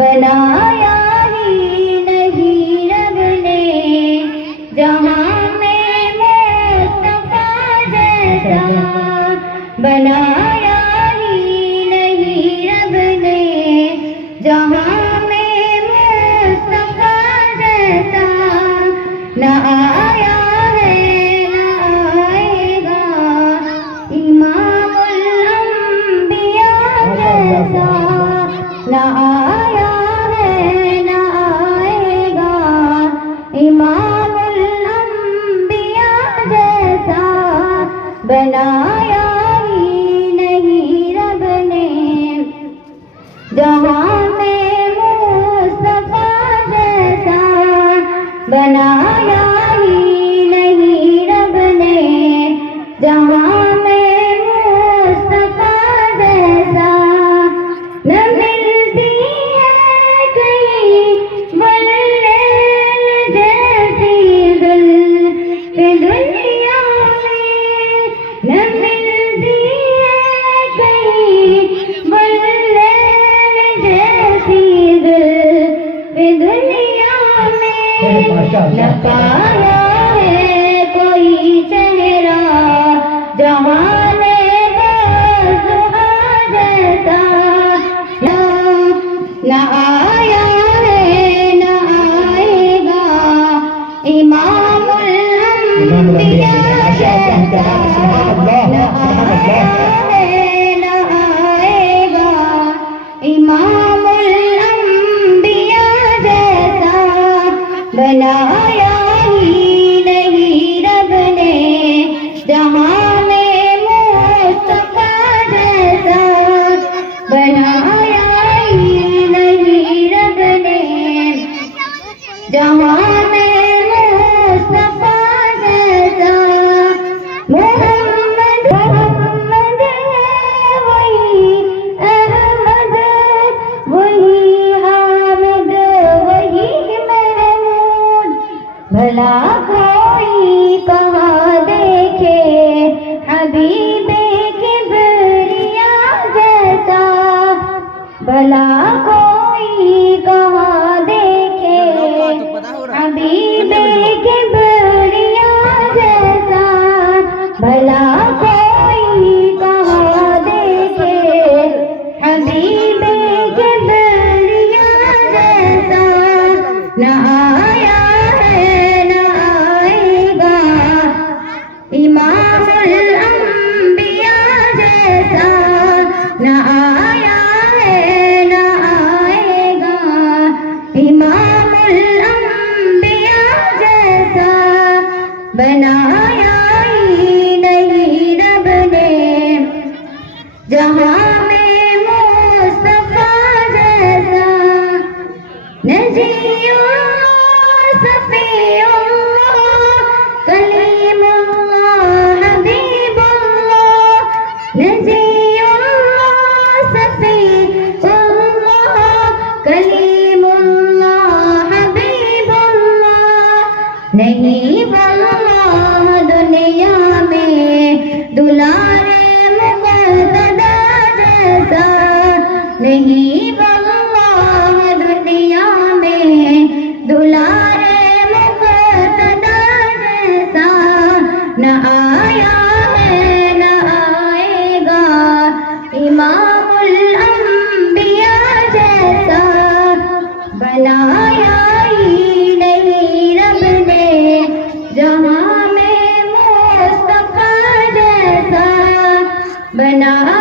بنایا ہی نہیں رب نے جہاں میں مصطفیٰ جیسا، بنایا ہی نہیں رب نے جہاں میں مصطفیٰ جیسا، نہ آیا ہے نہ آئے گا امام الانبیاء جیسا، نہ آیا ہے نہ آئے گا امام الانبیاء جیسا، بنایا ہی نہیں رب نے جہاں میں مصطفیٰ جیسا، بنایا ہی نہیں رب نے جہاں میں مصطفیٰ جیسا، نہ ملتی ہے کہیں واللیل جیسی زلف دنیا میں، نہ ملتی ہے کہیں واللیل جیسی زلف دنیا میں، نہ پایا ہے کوئی چہرہ جہاں میں بازوہا جیسا، نہ آیا ہے نہ آئے گا امام الانبیاء جیسا، نہ آیا ہے نہ آئے گا امام الانبیاء جیسا، بنایا ہی نہیں رب نے جہاں میں مصطفیٰ جیسا، بنایا ہی نہیں رب نے جہاں میں مصطفیٰ جیسا، محمد محمد وہی احمد وہی حامد وہی محمود، بھلا کوئی کہاں دیکھے حبیب کبریا جیسا، بھلا کوئی کہاں دیکھے حبیب کبریا جیسا، بھلا کوئی کہاں دیکھے حبیب کبریا جیسا، نہ آیا ہے نہ آئے گا امام الانبیاء جیسا، نہ آیا ہے نہ آئے گا امام الانبیاء جیسا، بنایا ہی نہیں رب نے جہاں میں مصطفیٰ جیسا، نجی اللہ صفی اللہ کلیم اللہ حبیب اللہ، نجی اللہ صفی اللہ کلیم اللہ حبیب اللہ، نہیں واللہ دنیا میں دلارے مقتدی جیسا، نہیں واللہ دنیا میں دلارے مقتدی جیسا، نہ آیا ہے نہ آئے گا امام الانبیاء جیسا، بنایا ہی نہیں رب نے جہاں میں مصطفیٰ جیسا، بنایا